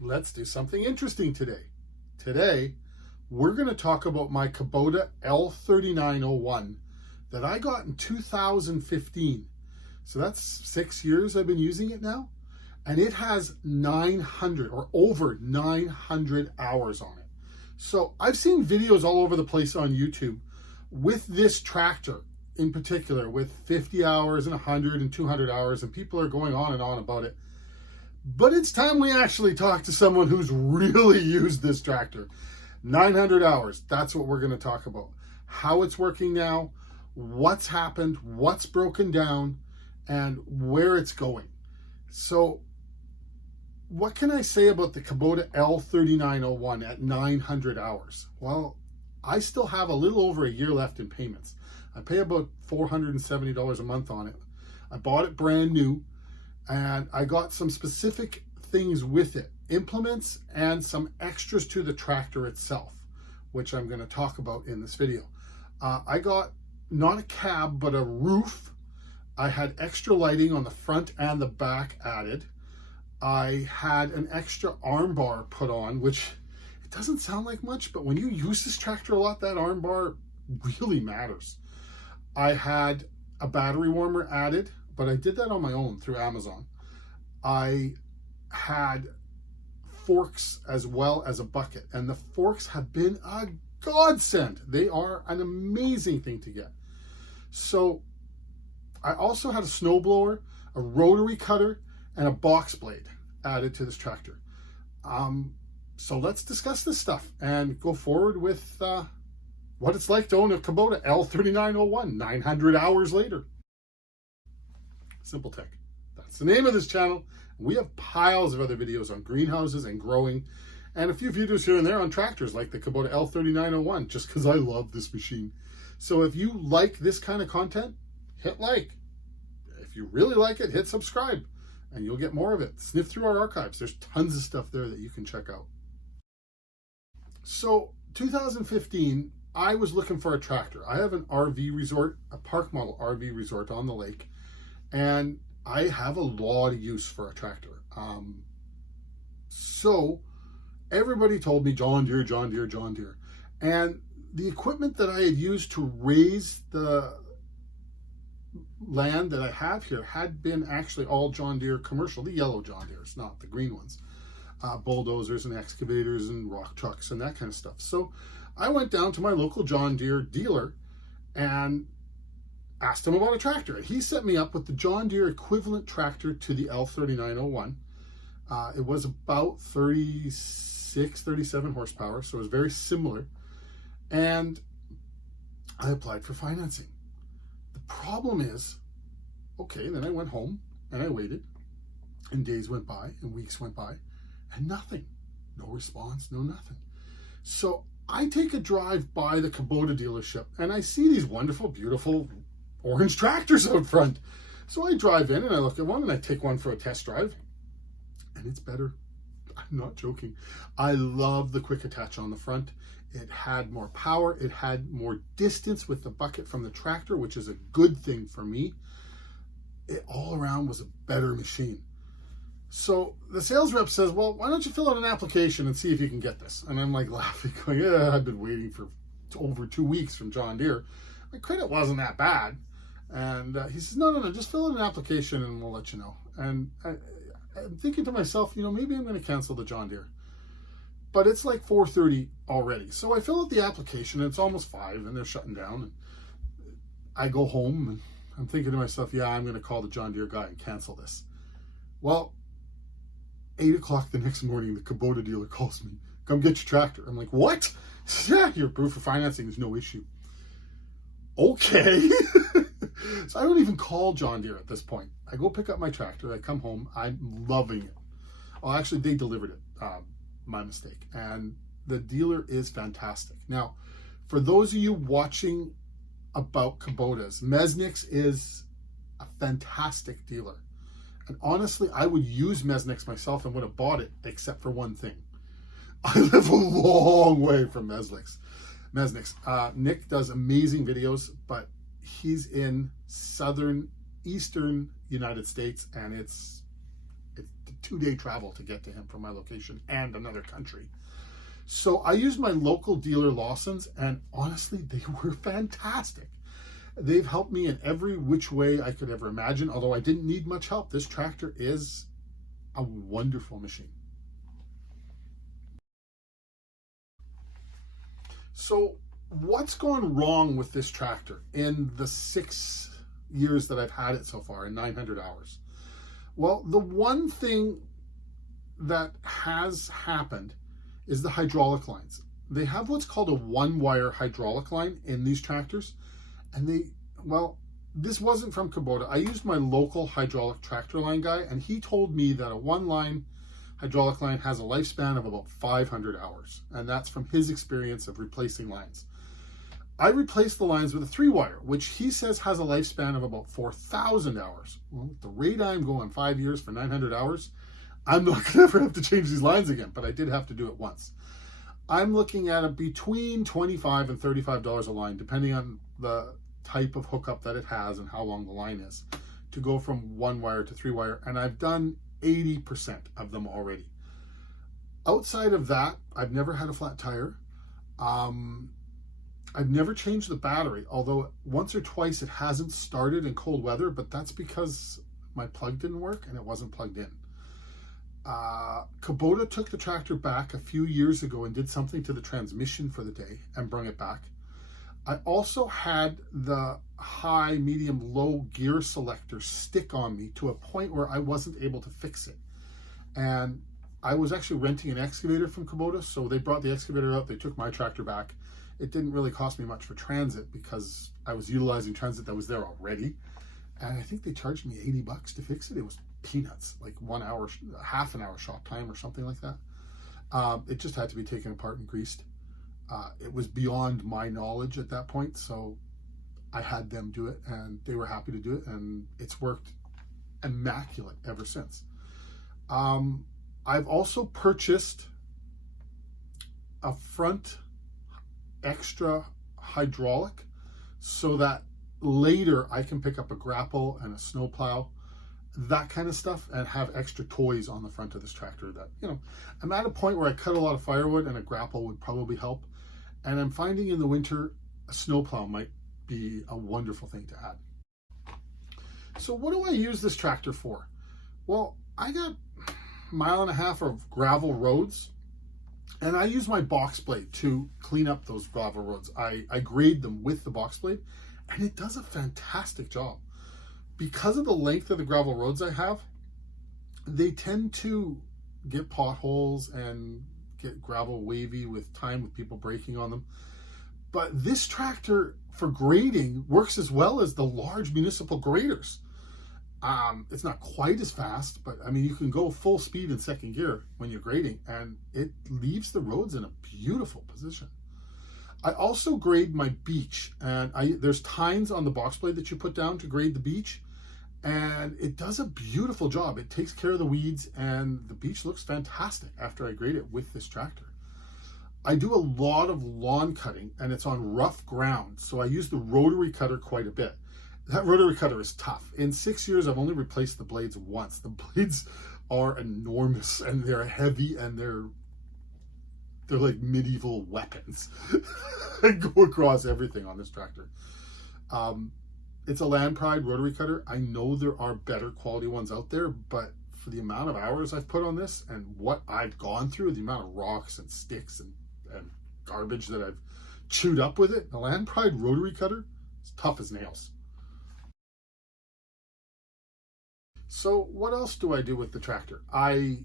let's do something interesting today. Today, we're going to talk about my Kubota L3901 that I got in 2015. So that's 6 years I've been using it now. And it has 900 or over 900 hours on it. So I've seen videos all over the place on YouTube with this tractor in particular with 50 hours and 100 and 200 hours, and people are going on and on about it. But it's time we actually talk to someone who's really used this tractor. 900 hours, that's what we're going to talk about. How it's working now, what's happened, what's broken down, and where it's going. So what can I say about the Kubota L3901 at 900 hours? Well, I still have a little over a year left in payments. I pay about $470 a month on it. I bought it brand new, and I got some specific things with it, implements and some extras to the tractor itself, which I'm going to talk about in this video. I got not a cab, but a roof. I had extra lighting on the front and the back added. I had an extra arm bar put on, which it doesn't sound like much, but when you use this tractor a lot, that arm bar really matters. I had a battery warmer added, but I did that on my own through Amazon. I had forks as well as a bucket, and the forks have been a godsend. They are an amazing thing to get. So I also had a snowblower, a rotary cutter, and a box blade added to this tractor. So let's discuss this stuff and go forward with what it's like to own a Kubota L3901 900 hours later. Simple Tech. That's the name of this channel. We have piles of other videos on greenhouses and growing, and a few videos here and there on tractors like the Kubota L3901, just because I love this machine. So if you like this kind of content, hit like. If you really like it, hit subscribe, and you'll get more of it. Sniff through our archives. There's tons of stuff there that you can check out. So 2015, I was looking for a tractor. I have an RV resort, a park model RV resort on the lake, and I have a lot of use for a tractor. So everybody told me John Deere, John Deere, John Deere. And the equipment that I had used to raise the land that I have here had been actually all John Deere commercial, the yellow John Deeres, not the green ones. Bulldozers and excavators and rock trucks and that kind of stuff. So I went down to my local John Deere dealer and asked him about a tractor. And he set me up with the John Deere equivalent tractor to the L3901. It was about 36, 37 horsepower, so it was very similar. And I applied for financing. The problem is, okay, then I went home and I waited, and days went by and weeks went by, and nothing. No response, no nothing. So I take a drive by the Kubota dealership and I see these wonderful, beautiful orange tractors out front. So I drive in and I look at one and I take one for a test drive, and it's better. I'm not joking. I love the quick attach on the front. It had more power. It had more distance with the bucket from the tractor, which is a good thing for me. It all around was a better machine. So the sales rep says, well, why don't you fill out an application and see if you can get this? And I'm like laughing, going, yeah, I've been waiting for over 2 weeks from John Deere. My credit wasn't that bad. And he says, no, just fill out an application and we'll let you know. And I'm thinking to myself, maybe I'm going to cancel the John Deere. But it's like 4:30 already. So I fill out the application and it's almost 5 and they're shutting down. And I go home and I'm thinking to myself, yeah, I'm going to call the John Deere guy and cancel this. Well, 8 o'clock the next morning, the Kubota dealer calls me, come get your tractor. I'm like, what? Yeah, your proof of financing is no issue. Okay. So I don't even call John Deere at this point. I go pick up my tractor. I come home. I'm loving it. Well, actually, they delivered it. My mistake. And the dealer is fantastic. Now, for those of you watching about Kubotas, Mesniks is a fantastic dealer. And honestly, I would use Mesniks myself and would have bought it, except for one thing. I live a long way from Mesniks. Nick does amazing videos, but he's in eastern United States, and 2-day travel to get to him from my location and another country. So I used my local dealer Lawson's, and honestly, they were fantastic. They've helped me in every which way I could ever imagine, although I didn't need much help. This tractor is a wonderful machine. So what's gone wrong with this tractor in the 6 years that I've had it so far, in 900 hours? Well, the one thing that has happened is the hydraulic lines. They have what's called a one-wire hydraulic line in these tractors. And this wasn't from Kubota. I used my local hydraulic tractor line guy, and he told me that a one-line hydraulic line has a lifespan of about 500 hours. And that's from his experience of replacing lines. I replaced the lines with a 3-wire, which he says has a lifespan of about 4,000 hours. Well, at the rate I'm going, 5 years for 900 hours, I'm not going to ever have to change these lines again, but I did have to do it once. I'm looking at between $25 and $35 a line, depending on the type of hookup that it has and how long the line is, to go from 1-wire to 3-wire, and I've done 80% of them already. Outside of that, I've never had a flat tire. I've never changed the battery, although once or twice it hasn't started in cold weather, but that's because my plug didn't work and it wasn't plugged in. Kubota took the tractor back a few years ago and did something to the transmission for the day and brought it back. I also had the high, medium, low gear selector stick on me to a point where I wasn't able to fix it. And I was actually renting an excavator from Kubota, so they brought the excavator out, they took my tractor back. It didn't really cost me much for transit because I was utilizing transit that was there already. And I think they charged me $80 to fix it. It was peanuts, like 1 hour, half an hour shop time or something like that. It just had to be taken apart and greased. It was beyond my knowledge at that point, so I had them do it, and they were happy to do it, and it's worked immaculate ever since. I've also purchased a front extra hydraulic so that later I can pick up a grapple and a snowplow, that kind of stuff, and have extra toys on the front of this tractor that, I'm at a point where I cut a lot of firewood and a grapple would probably help. And I'm finding in the winter, a snowplow might be a wonderful thing to add. So what do I use this tractor for? Well, I got 1.5 miles of gravel roads, and I use my box blade to clean up those gravel roads. I grade them with the box blade, and it does a fantastic job. Because of the length of the gravel roads I have, they tend to get potholes and get gravel wavy with time, with people braking on them. But this tractor for grading works as well as the large municipal graders. It's not quite as fast, but I mean, you can go full speed in second gear when you're grading, and it leaves the roads in a beautiful position. I also grade my beach, and there's tines on the box blade that you put down to grade the beach, and it does a beautiful job. It takes care of the weeds, and the beach looks fantastic after I grade it with this tractor. I do a lot of lawn cutting, and it's on rough ground, so I use the rotary cutter quite a bit. That rotary cutter is tough. In 6 years, I've only replaced the blades once. The blades are enormous, and they're heavy, and they're like medieval weapons. I go across everything on this tractor. It's a Land Pride rotary cutter. I know there are better quality ones out there, but for the amount of hours I've put on this and what I've gone through, the amount of rocks and sticks and garbage that I've chewed up with it, the Land Pride rotary cutter is tough as nails. So what else do I do with the tractor? I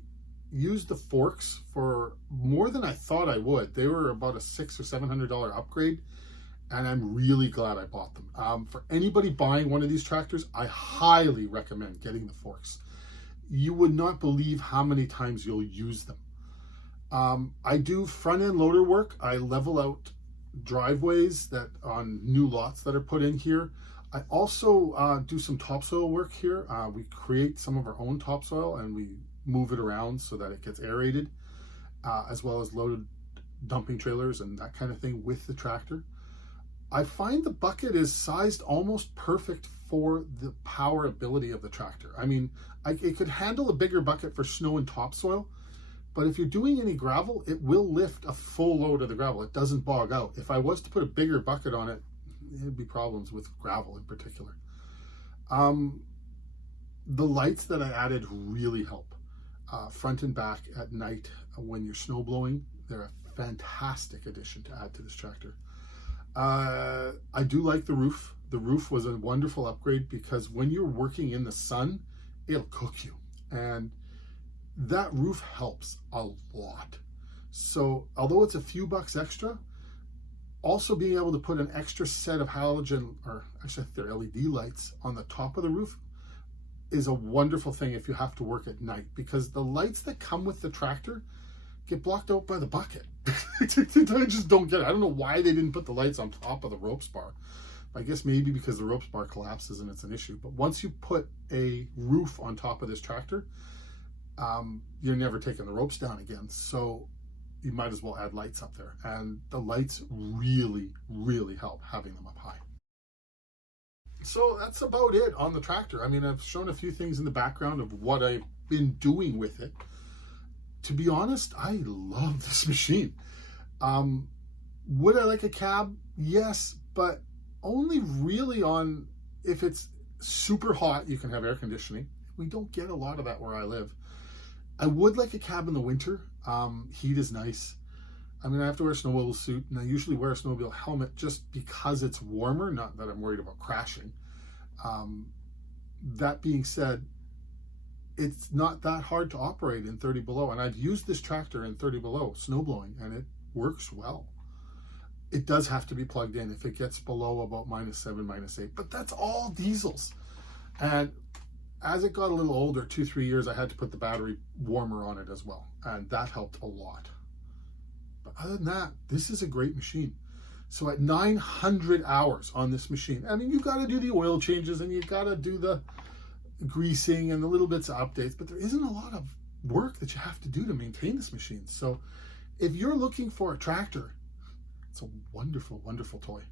use the forks for more than I thought I would. They were about a $600 or $700 upgrade, and I'm really glad I bought them. For anybody buying one of these tractors, I highly recommend getting the forks. You would not believe how many times you'll use them. I do front-end loader work. I level out driveways that on new lots that are put in here. I also do some topsoil work here. We create some of our own topsoil and we move it around so that it gets aerated, as well as loaded dumping trailers and that kind of thing with the tractor. I find the bucket is sized almost perfect for the power ability of the tractor. I mean, it could handle a bigger bucket for snow and topsoil, but if you're doing any gravel, it will lift a full load of the gravel. It doesn't bog out. If I was to put a bigger bucket on it, there'd be problems with gravel in particular. The lights that I added really help. Front and back at night when you're snow blowing, they're a fantastic addition to add to this tractor. I do like the roof. The roof was a wonderful upgrade because when you're working in the sun, it'll cook you. And that roof helps a lot. So although it's a few bucks extra, also being able to put an extra set of halogen, or actually they're LED lights on the top of the roof is a wonderful thing if you have to work at night, because the lights that come with the tractor get blocked out by the bucket. I just don't get it. I don't know why they didn't put the lights on top of the ropes bar. I guess maybe because the ropes bar collapses and it's an issue. But once you put a roof on top of this tractor, you're never taking the ropes down again. So you might as well add lights up there. And the lights really, really help having them up high. So that's about it on the tractor. I mean, I've shown a few things in the background of what I've been doing with it. To be honest, I love this machine. Would I like a cab? Yes, but only really on if it's super hot, you can have air conditioning. We don't get a lot of that where I live. I would like a cab in the winter. Heat is nice. I mean, I have to wear a snowmobile suit, and I usually wear a snowmobile helmet just because it's warmer, not that I'm worried about crashing. That being said, it's not that hard to operate in 30 below, and I've used this tractor in 30 below snowblowing, and it works well. It does have to be plugged in if it gets below about -7, -8, but that's all diesels. And as it got a little older, 2-3 years, I had to put the battery warmer on it as well, and that helped a lot. But other than that, this is a great machine. So at 900 hours on this machine, I mean, you've got to do the oil changes and you've got to do the greasing and the little bits of updates, but there isn't a lot of work that you have to do to maintain this machine. So if you're looking for a tractor, it's a wonderful, wonderful toy.